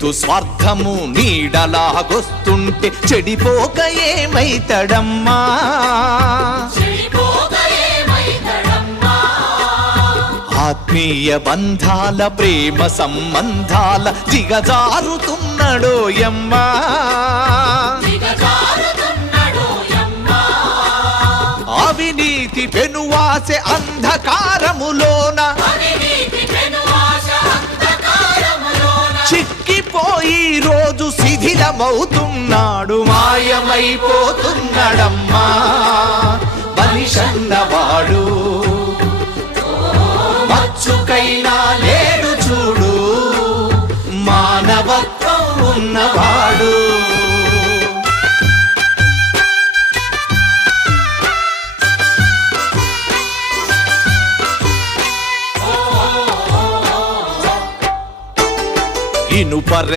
స్వార్థము నీడలాగొస్తుంటే చెడిపోక ఏమైతడమ్మా? ఆత్మీయ బంధాల ప్రేమ సంబంధాల దిగజారుతున్నడోయమ్మా. అవినీతి పెనువాసె అంధకారములోన చిక్కిపోయి రోజు శిథిలమవుతున్నాడు, మాయమైపోతున్నాడమ్మా మనిషన్నవాడు. మచ్చుకైనా లేడు చూడు మానవత్వం ఉన్నవాడు. ఇనుప